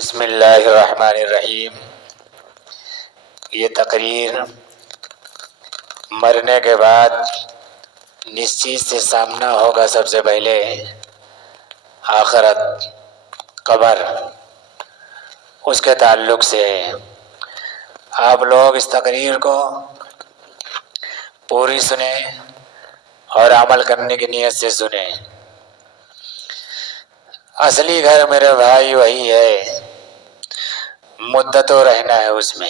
بسم اللہ الرحمن الرحیم۔ یہ تقریر مرنے کے بعد جس چیز سے سامنا ہوگا سب سے پہلے آخرت، قبر، اس کے تعلق سے ہے۔ آپ لوگ اس تقریر کو پوری سنیں اور عمل کرنے کی نیت سے سنیں۔ اصلی گھر میرے بھائی وہی ہے، مدتوں رہنا ہے اس میں۔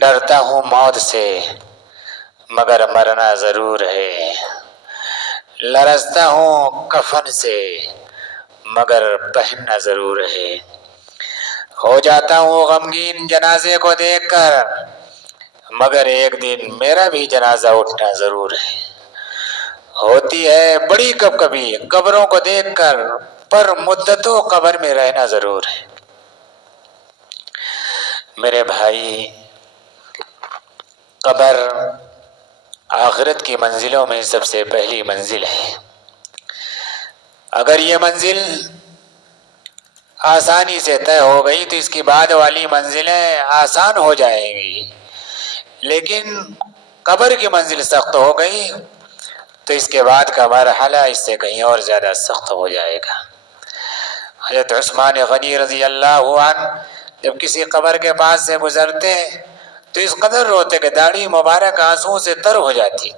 ڈرتا ہوں موت سے مگر مرنا ضرور ہے، لرزتا ہوں کفن سے مگر پہننا ضرور ہے۔ ہو جاتا ہوں غمگین جنازے کو دیکھ کر مگر ایک دن میرا بھی جنازہ اٹھنا ضرور ہے۔ ہوتی ہے بڑی کب کبھی قبروں کو دیکھ کر پر مدتوں قبر میں رہنا ضرور ہے۔ میرے بھائی، قبر آخرت کی منزلوں میں سب سے پہلی منزل ہے۔ اگر یہ منزل آسانی سے طے ہو گئی تو اس کی بعد والی منزلیں آسان ہو جائیں گی، لیکن قبر کی منزل سخت ہو گئی تو اس کے بعد کا مرحلہ اس سے کہیں اور زیادہ سخت ہو جائے گا۔ حضرت عثمان غنی رضی اللہ عنہ جب کسی قبر کے پاس سے گزرتے تو اس قدر روتے کہ داڑھی مبارک آنسوؤں سے تر ہو جاتی۔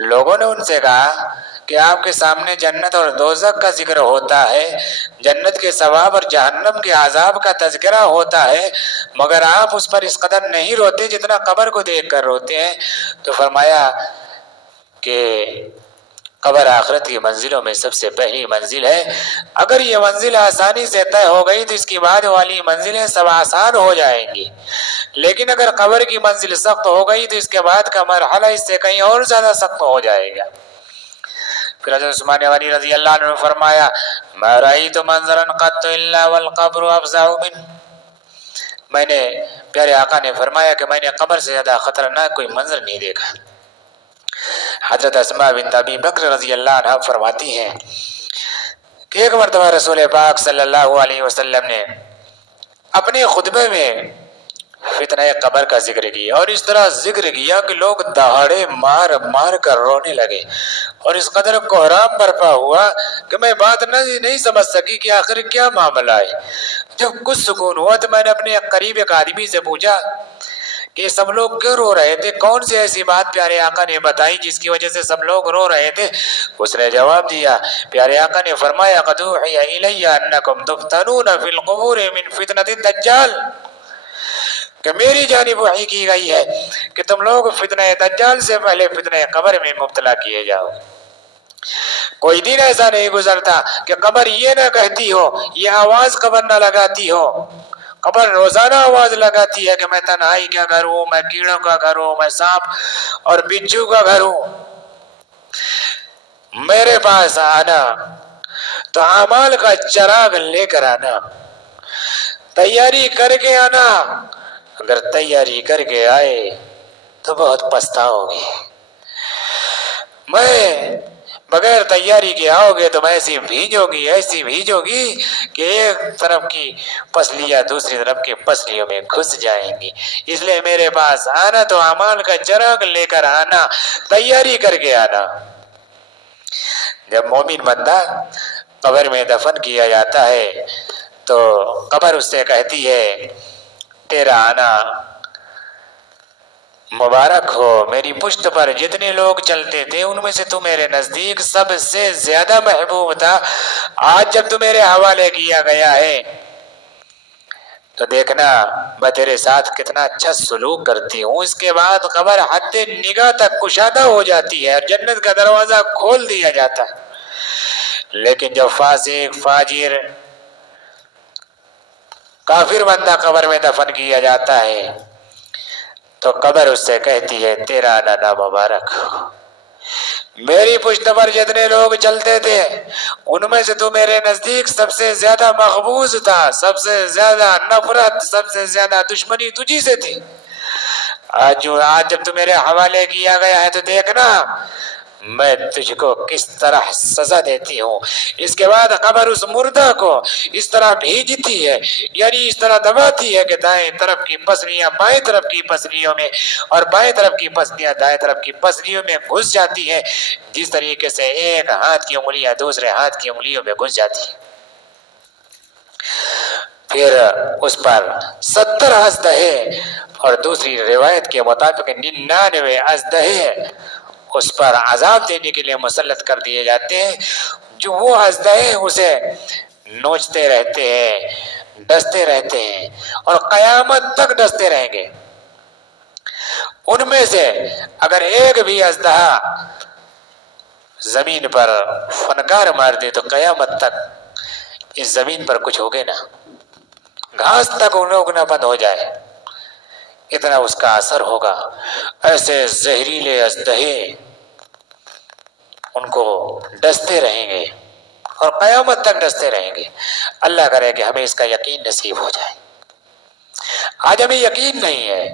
لوگوں نے ان سے کہا کہ آپ کے سامنے جنت اور دوزخ کا ذکر ہوتا ہے، جنت کے ثواب اور جہنم کے عذاب کا تذکرہ ہوتا ہے، مگر آپ اس پر اس قدر نہیں روتے جتنا قبر کو دیکھ کر روتے ہیں۔ تو فرمایا کہ قبر آخرت کی منزلوں میں سب سے پہلی منزل ہے۔ اگر یہ منزل آسانی سے طے ہو گئی تو اس کی بعد والی منزلیں سب آسان ہو جائیں گی، لیکن اگر قبر کی منزل سخت ہو گئی تو اس کے بعد کا مرحلہ اس سے کہیں اور زیادہ سخت ہو جائے گا۔ پھر حضرت عثمان غنی رضی اللہ عنہ نے فرمایا ما رأیت منظرا قط الا والقبر افزع منه۔ میں نے، پیارے آقا نے فرمایا کہ میں نے قبر سے زیادہ خطرناک کوئی منظر نہیں دیکھا۔ حضرت اسماء بنت ابی بکر رضی اللہ عنہ فرماتی ہیں کہ ایک مرتبہ رسول پاک صلی اللہ علیہ وسلم نے اپنے خطبے میں فتنہ قبر کا ذکر کیا، اور اس طرح ذکر کیا کہ لوگ دہاڑے مار مار کر رونے لگے، اور اس قدر کوہرام برپا ہوا کہ میں بات نہیں سمجھ سکی کہ آخر کیا معاملہ ہے۔ جب کچھ سکون ہوا تو میں نے اپنے قریب ایک آدمی سے پوچھا کہ سب لوگ کیوں رو رہے تھے، کون سی ایسی بات پیارے آقا نے بتائی جس کی وجہ سے سب لوگ رو رہے تھے؟ اس نے جواب دیا، پیارے آقا نے فرمایا قد اوحی الی انکم تفتنون فی القبور من فتنۃ الدجال، کہ میری جانب وحی کی گئی ہے کہ تم لوگ فتنہ دجال سے پہلے فتنہ قبر میں مبتلا کیے جاؤ۔ کوئی دن ایسا نہیں گزرتا کہ قبر یہ نہ کہتی ہو، یہ آواز قبر نہ لگاتی ہو۔ قبر روزانہ آواز لگاتی ہے کہ میں تنہائی کا گھر ہوں، میں کیڑوں کا گھر ہوں، میں سانپ اور بچھو کا گھر ہوں۔ میرے پاس آنا تو اعمال کا چراغ لے کر آنا، تیاری کر کے آنا، اگر تیاری کر کے آئے تو بہت پچھتاؤ گے۔ میں بغیر تیاری کے آؤ گے تو ایسی بھیجو گی کہ ایک طرف کی پسلیاں دوسری طرف کی پسلیوں میں گھس جائیں گی۔ اس لیے میرے پاس آنا تو اعمال کا چراغ لے کر آنا، تیاری کر کے آنا۔ جب مومن بندہ قبر میں دفن کیا جاتا ہے تو قبر اس سے کہتی ہے تیرا آنا مبارک ہو، میری پشت پر جتنے لوگ چلتے تھے ان میں سے تو میرے نزدیک سب سے زیادہ محبوب تھا، آج جب تو میرے حوالے کیا گیا ہے تو دیکھنا میں تیرے ساتھ کتنا اچھا سلوک کرتی ہوں۔ اس کے بعد قبر حد نگاہ تک کشادہ ہو جاتی ہے اور جنت کا دروازہ کھول دیا جاتا ہے، لیکن جب فاسق، فاجر، کافر بندہ قبر میں دفن کیا جاتا ہے تو قبر اس سے کہتی ہے تیرا آنا نامبارک ہو، میری پشت پر جتنے لوگ چلتے تھے ان میں سے تو میرے نزدیک سب سے زیادہ مقبوض تھا، سب سے زیادہ نفرت، سب سے زیادہ دشمنی تجھی سے تھی، آج جب تو میرے حوالے کیا گیا ہے تو دیکھنا میں تجھ کو کس طرح سزا دیتی ہوں۔ اس کے بعد قبر اس مردہ کو اس طرح بھیجتی ہے، یعنی اس طرح دباتی ہے کہ دائیں طرف کی پسلیاں بائیں طرف کی پسلیوں میں اور بائیں طرف کی پسلیاں دائیں طرف کی پسلیوں میں گھس جاتی ہے، جس طریقے سے ایک ہاتھ کی انگلیاں دوسرے ہاتھ کی انگلیوں میں گھس جاتی ہے۔ پھر اس پر 70 اژدہے اور دوسری روایت کے مطابق 99 اژدہے اس پر عذاب دینے کے لیے مسلط کر دیے جاتے ہیں، جو وہ اژدہے اسے نوچتے رہتے ہیں، ڈستے رہتے ہیں اور قیامت تک ڈستے رہیں گے۔ ان میں سے اگر ایک بھی اژدہا زمین پر فنکار مار دے تو قیامت تک اس زمین پر کچھ ہوگے نہ، گھاس تک اگنا بند ہو جائے، اتنا اس کا اثر ہوگا۔ ایسے زہریلے اژدہے ان کو ڈستے رہیں گے اور قیامت تک ڈستے رہیں گے۔ اللہ کرے کہ ہمیں اس کا یقین نصیب ہو جائے۔ آج ہمیں یقین نہیں ہے۔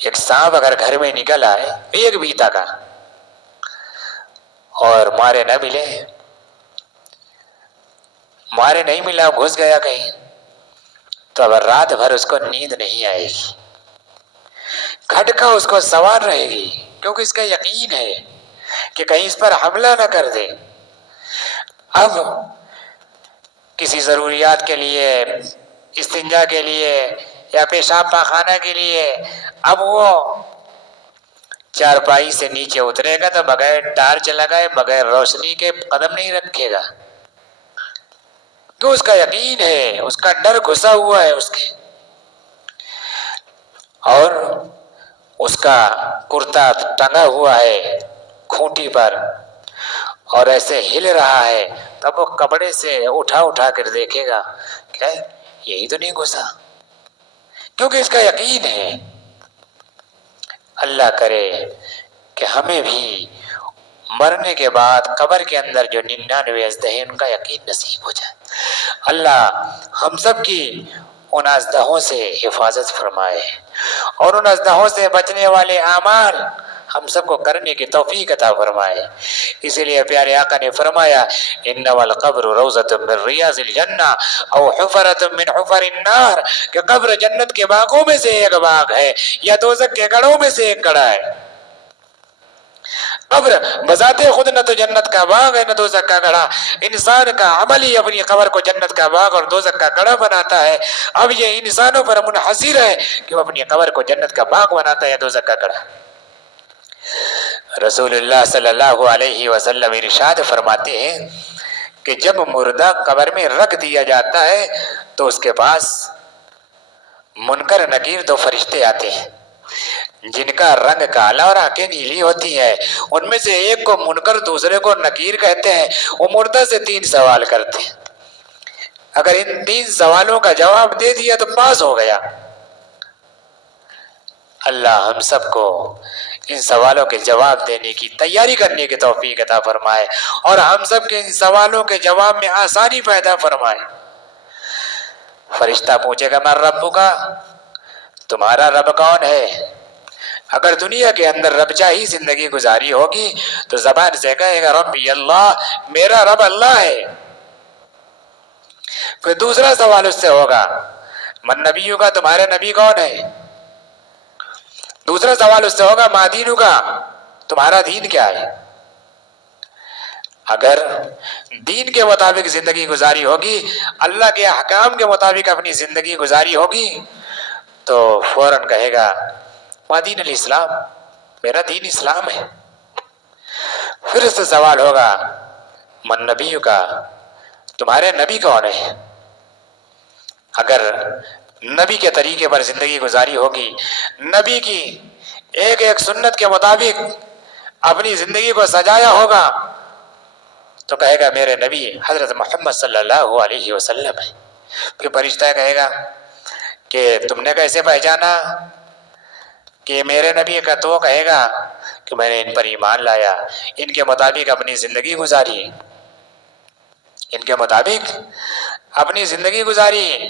ایک سانپ اگر گھر میں نکل آئے ایک بیتا کا اور مارے نہ ملے، مارے نہیں ملا، گھس گیا کہیں، تو اب رات بھر اس کو نیند نہیں آئے گی، کھٹکا اس کو سوار رہے گی، کیونکہ اس کا یقین ہے کہ کہیں اس پر حملہ نہ کر دے۔ اب کسی ضروریات کے لیے، استنجا کے لیے یا پیشاب پاخانہ کے لیے اب وہ چارپائی سے نیچے اترے گا تو بغیر ٹارچ لگائے، بغیر روشنی کے قدم نہیں رکھے گا، تو اس کا یقین ہے، اس کا ڈر گھسا ہوا ہے اس کے، اور اس کا کرتا ٹنگا ہوا ہے کھوٹی پر اور ایسے ہل رہا ہے، تب وہ کپڑے سے اٹھا کر دیکھے گا کہ یہی تو نہیں گھسا، کیونکہ اس کا یقین ہے۔ اللہ کرے کہ ہمیں بھی مرنے کے بعد قبر کے اندر جو 99 اژدہے ان کا یقین نصیب ہو جائے۔ اللہ ہم سب کی ان اژدہوں سے حفاظت فرمائے اور ان اژدہوں سے بچنے والے اعمال ہم سب کو کرنے کی توفیق عطا فرمائے۔ اسی لیے پیارے آقا نے فرمایا انما القبر روضۃ من ریاض الجنہ او حفرۃ من حفر النار، کہ قبر جنت کے باغوں میں سے ایک باغ ہے یا دوزخ کے گڑھوں میں سے ایک گڑھا ہے۔ قبر بذات خود نہ تو جنت کا باغ ہے نہ دوزخ کا گڑھا، انسان کا عمل ہی اپنی قبر کو جنت کا باغ اور دوزخ کا گڑھا بناتا ہے۔ اب یہ انسانوں پر منحصر ہے کہ وہ اپنی قبر کو جنت کا باغ بناتا ہے یا دوزخ کا گڑھا۔ رسول اللہ صلی اللہ علیہ وسلم ارشاد فرماتے ہیں کہ جب مردہ قبر میں رکھ دیا جاتا ہے تو اس کے پاس منکر نکیر دو فرشتے آتے ہیں جن کا رنگ کالا اور آنکھیں نیلی ہوتی ہیں۔ ان میں سے ایک کو منکر دوسرے کو نکیر کہتے ہیں۔ وہ مردہ سے 3 سوال کرتے ہیں، اگر ان 3 سوالوں کا جواب دے دیا تو پاس ہو گیا۔ اللہ ہم سب کو ان سوالوں کے جواب دینے کی تیاری کرنے کی توفیق عطا فرمائے اور ہم سب کے ان سوالوں کے جواب میں آسانی پیدا فرمائے۔ فرشتہ پوچھے گا من ربک، تمہارا رب کون ہے؟ اگر دنیا کے اندر رب چاہی زندگی گزاری ہوگی تو زبان سے کہے گا ربی اللہ، میرا رب اللہ ہے۔ پھر دوسرا سوال اس سے ہوگا من نبیوں کا، تمہارے نبی کون ہے؟ دوسرا سوال اس سے ہوگا ما دینو کا، تمہارا دین کیا ہے؟ اگر دین کے مطابق زندگی گزاری ہوگی، اللہ کے احکام کے مطابق اپنی زندگی گزاری ہوگی تو فوراً کہے گا ما دین الاسلام، میرا دین اسلام ہے۔ پھر اس سے سوال ہوگا من نبیوں کا، تمہارے نبی کون ہے؟ اگر نبی کے طریقے پر زندگی گزاری ہوگی، نبی کی ایک ایک سنت کے مطابق اپنی زندگی کو سجایا ہوگا تو کہے گا میرے نبی حضرت محمد صلی اللہ علیہ وسلم ہے۔ پھر فرشتہ کہے گا کہ تم نے کیسے پہچانا کہ میرے نبی کا؟ تو کہے گا کہ میں نے ان پر ایمان لایا، ان کے مطابق اپنی زندگی گزاری، ان کے مطابق اپنی زندگی گزاری،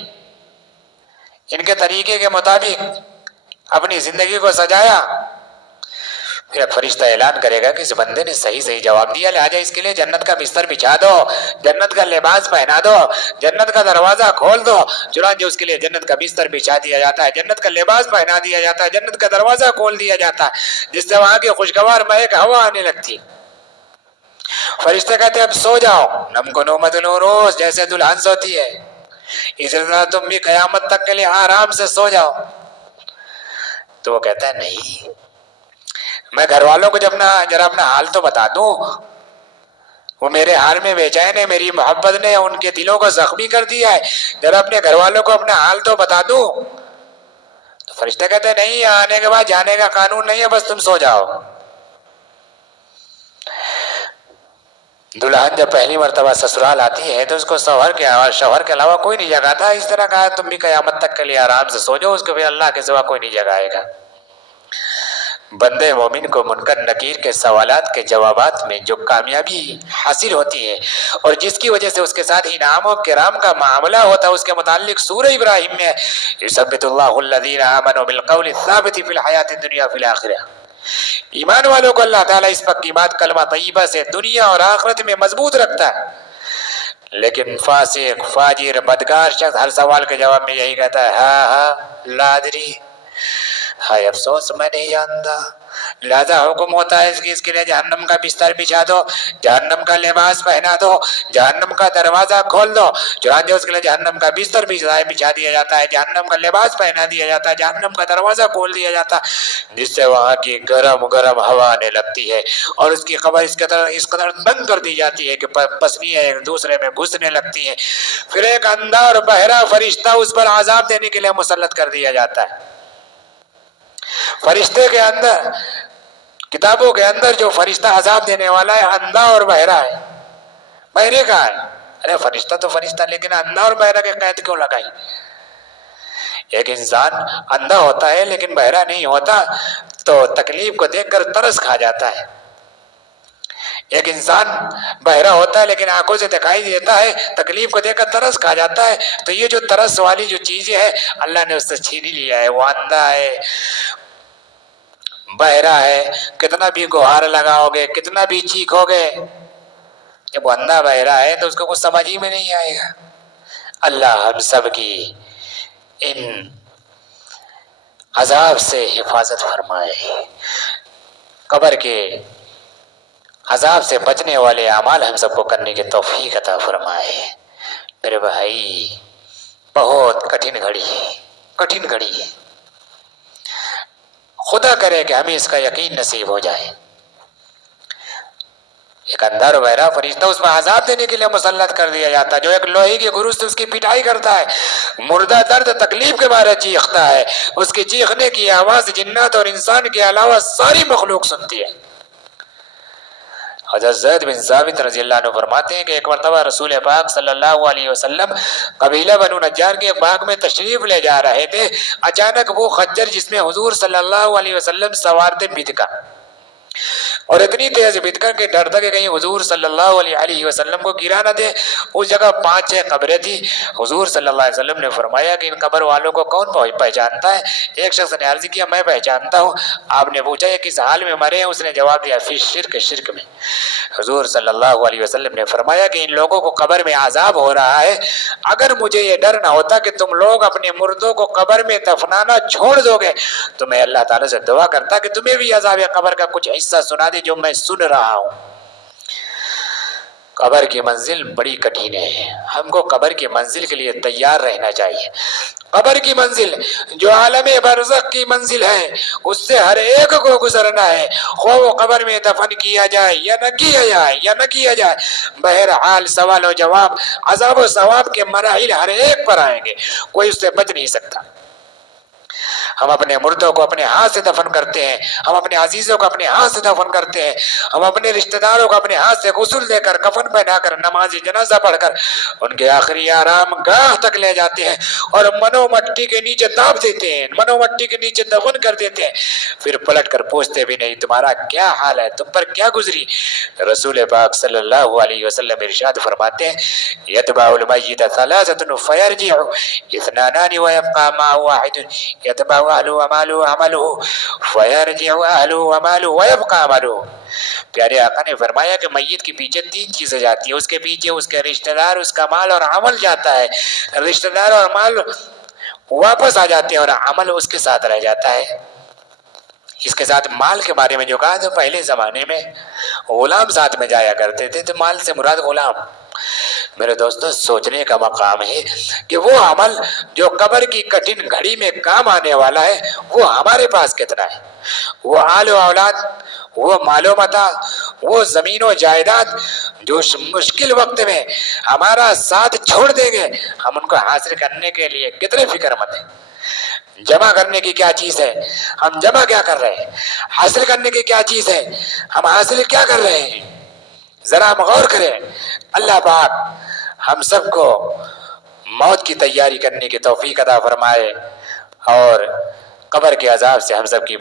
ان کے طریقے کے مطابق اپنی زندگی کو سجایا۔ پھر ایک فرشتہ اعلان کرے گا کہ اس بندے نے صحیح صحیح جواب دیا، لہٰذا اس کے لیے جنت کا بستر بچھا دو، جنت کا لباس پہنا دو، جنت کا دروازہ کھول دو۔ چنانچہ اس کے لیے جنت کا بستر بچھا دیا جاتا ہے، جنت کا لباس پہنا دیا جاتا ہے، جنت کا دروازہ کھول دیا جاتا ہے، جس سے وہاں کی خوشگوار مہک ہوا آنے لگتی۔ فرشتے کہتے ہیں اب سو جاؤ، نم کو نومت العروس، جیسے دلہن سوتی ہے اسی طرح تم بھی قیامت تک کے لیے آرام سے سو جاؤ۔ تو وہ کہتا ہے نہیں، میں گھر والوں کو ذرا اپنا حال تو بتا دوں، وہ میرے حال میں بے چین ہے، میری محبت نے ان کے دلوں کو زخمی کر دیا ہے، ذرا اپنے گھر والوں کو اپنا حال تو بتا دوں۔ تو فرشتے کہتے ہیں نہیں، آنے کے بعد جانے کا قانون نہیں ہے، بس تم سو جاؤ۔ دلہن جب پہلی مرتبہ سسرال آتی ہے تو اس کو شوہر کے علاوہ کوئی نہیں جگاتا، اس طرح کہا تم بھی قیامت تک کے لیے آرام سے سو جاؤ، اس کو بھی اللہ کے سوا کوئی نہیں جگائے گا۔ بندے مومن کو منکر نکیر کے سوالات کے جوابات میں جو کامیابی حاصل ہوتی ہے اور جس کی وجہ سے اس کے ساتھ انعام و کرام کا معاملہ ہوتا ہے، اس کے متعلق سورہ ابراہیم میں یثبت اللہ الذین آمنوا بالقول الثابت فی الحیات الدنیا فی الاخرہ، ایمان والوں کو اللہ تعالیٰ اس پکی بات کلمہ طیبہ سے دنیا اور آخرت میں مضبوط رکھتا ہے۔ لیکن فاسق، فاجر، بدکار شخص ہر سوال کے جواب میں یہی کہتا ہے ہاں لا ادری، ہائے افسوس میں نہیں جانتا۔ لہذا حکم ہوتا ہے اس کے لیے جہنم کا بستر بچھا دو، جہنم کا لباس پہنا دو، جہنم کا دروازہ کھول دو۔ چنانچہ اس کے لیے جہنم کا بستر بچھا دیا جاتا ہے، جہنم کا لباس پہنا دیا جاتا ہے، جہنم کا دروازہ کھول دیا جاتا ہے، جس سے وہاں کی گرم گرم ہوا آنے لگتی ہے اور اس کی قبر اس قدر بند کر دی جاتی ہے کہ پسلیاں ایک دوسرے میں گھسنے لگتی ہیں۔ پھر ایک اندھا اور بہرا فرشتہ اس پر عذاب دینے کے لیے مسلط کر دیا جاتا ہے۔ فرشتے کے اندر، کتابوں کے اندر جو فرشتہ عذاب دینے والا ہے اندھا اور بہرا ہے۔ بہرے کا ہے، ارے فرشتہ تو فرشتہ، لیکن اندھا اور بہرا کے قید کیوں لگائی؟ ایک انسان اندھا ہوتا ہے لیکن بہرا نہیں ہوتا تو تکلیف کو دیکھ کر ترس کھا جاتا ہے۔ ایک انسان بہرا ہوتا ہے لیکن آنکھوں سے دکھائی دیتا ہے، تکلیف کو دیکھ کر ترس کھا جاتا ہے، تو یہ جو ترس والی جو چیزیں ہے اللہ نے اس سے چھین لیا ہے۔ وہ اندھا ہے، بہرا ہے، کتنا بھی گہار لگاؤ گے، کتنا بھی چیخو گے، جب وہ اندھا بہرا ہے تو اس کو کچھ سمجھ ہی میں نہیں آئے گا۔ اللہ ہم سب کی ان عذاب سے حفاظت فرمائے، قبر کے عذاب سے بچنے والے اعمال ہم سب کو کرنے کی توفیق عطا فرمائے۔ میرے بھائی بہت کٹھن گھڑی ہے، خدا کرے کہ ہمیں اس کا یقین نصیب ہو جائے۔ ایک اندھا اور بہرا فرشتہ اس میں عذاب دینے کے لیے مسلط کر دیا جاتا ہے، جو ایک لوہے کے گروس سے اس کی پٹائی کرتا ہے، مردہ درد تکلیف کے بارے چیختا ہے، اس کی چیخنے کی آواز جنات اور انسان کے علاوہ ساری مخلوق سنتی ہے۔ حضرت زید بن ثابت رضی اللہ عنہ فرماتے ہیں کہ ایک مرتبہ رسول پاک صلی اللہ علیہ وسلم قبیلہ بنو نجار کے باغ میں تشریف لے جا رہے تھے، اچانک وہ خنجر جس میں حضور صلی اللہ علیہ وسلم سوار تھے بھدکا، اور اتنی تیز بھدکا کہ ڈر تھا کہ کہیں حضور صلی اللہ علیہ وسلم کو گرا نہ دے۔ اس جگہ 5-6 قبریں تھی۔ حضور صلی اللہ علیہ وسلم نے فرمایا کہ ان قبر والوں کو کون پہچانتا ہے؟ ایک شخص نے عرض کیا میں پہچانتا ہوں۔ آپ نے پوچھا یہ کس حال میں مرے ہیں؟ اس نے جواب دیا فی شرک میں۔ حضور صلی اللہ علیہ وسلم نے فرمایا کہ ان لوگوں کو قبر میں عذاب ہو رہا ہے، اگر مجھے یہ ڈر نہ ہوتا کہ تم لوگ اپنے مردوں کو قبر میں دفنانا چھوڑ دو گے تو میں اللہ تعالیٰ سے دعا کرتا کہ تمہیں بھی عذاب قبر کا کچھ حصہ سنا دے جو میں سن رہا ہوں۔ قبر کی منزل بڑی کٹھن ہے، ہم کو قبر کی منزل کے لیے تیار رہنا چاہیے۔ قبر کی منزل جو عالم برزخ کی منزل ہے اس سے ہر ایک کو گزرنا ہے، خواہ وہ قبر میں دفن کیا جائے یا نہ کیا جائے، بہرحال سوال و جواب، عذاب و ثواب کے مراحل ہر ایک پر آئیں گے، کوئی اس سے بچ نہیں سکتا۔ ہم اپنے مردوں کو اپنے ہاتھ سے دفن کرتے ہیں، ہم اپنے عزیزوں کو اپنے ہاتھ سے دفن کرتے ہیں، ہم اپنے رشتہ داروں کو اپنے ہاتھ سے غسل دے کر، کفن پہنا کر، نماز جنازہ پڑھ کر ان کے آخری آرام گاہ تک لے جاتے ہیں اور منو مٹی کے نیچے داب دیتے ہیں، منو مٹی کے نیچے دفن کر دیتے ہیں، پھر پلٹ کر پوچھتے بھی نہیں تمہارا کیا حال ہے، تم پر کیا گزری۔ رسول پاک صلی اللہ علیہ وسلم ارشاد فرماتے ہیں یتبع المیت ثلاثة فیرجع اثنانان ویبقى مع واحد، یتبع أهله وماله عمله فيرجع أهله وماله ويبقى عمله. پیارے آقا نے فرمایا کہ میت کے پیچھے تین چیزیں جاتی ہیں، اس کے پیچھے اس کے رشتہ دار، اس کا مال اور عمل جاتا ہے. رشتہ دار اور مال واپس آ جاتے ہیں اور عمل اس کے ساتھ رہ جاتا ہے. اس کے ساتھ مال کے بارے میں جو کہا تو پہلے زمانے میں غلام ساتھ میں جایا کرتے تھے، تو مال سے مراد غلام. میرے دوستو سوچنے کا مقام ہے کہ وہ عمل جو قبر کی کٹھن گھڑی میں کام آنے والا ہے وہ ہمارے پاس کتنا ہے. وہ آل و اولاد، وہ مال و متاع، وہ زمین و جائیداد جو مشکل وقت میں ہمارا ساتھ چھوڑ دیں گے، ہم ان کو حاصل کرنے کے لیے کتنے فکر مند ہیں. جمع کرنے کی کیا چیز ہے، ہم جمع کیا کر رہے ہیں. حاصل کرنے کی کیا چیز ہے، ہم حاصل کیا کر رہے ہیں. ذرا ہم غور کریں. اللہ پاک ہم سب کو موت کی تیاری کرنے کی توفیق عطا فرمائے اور قبر کے عذاب سے ہم سب کی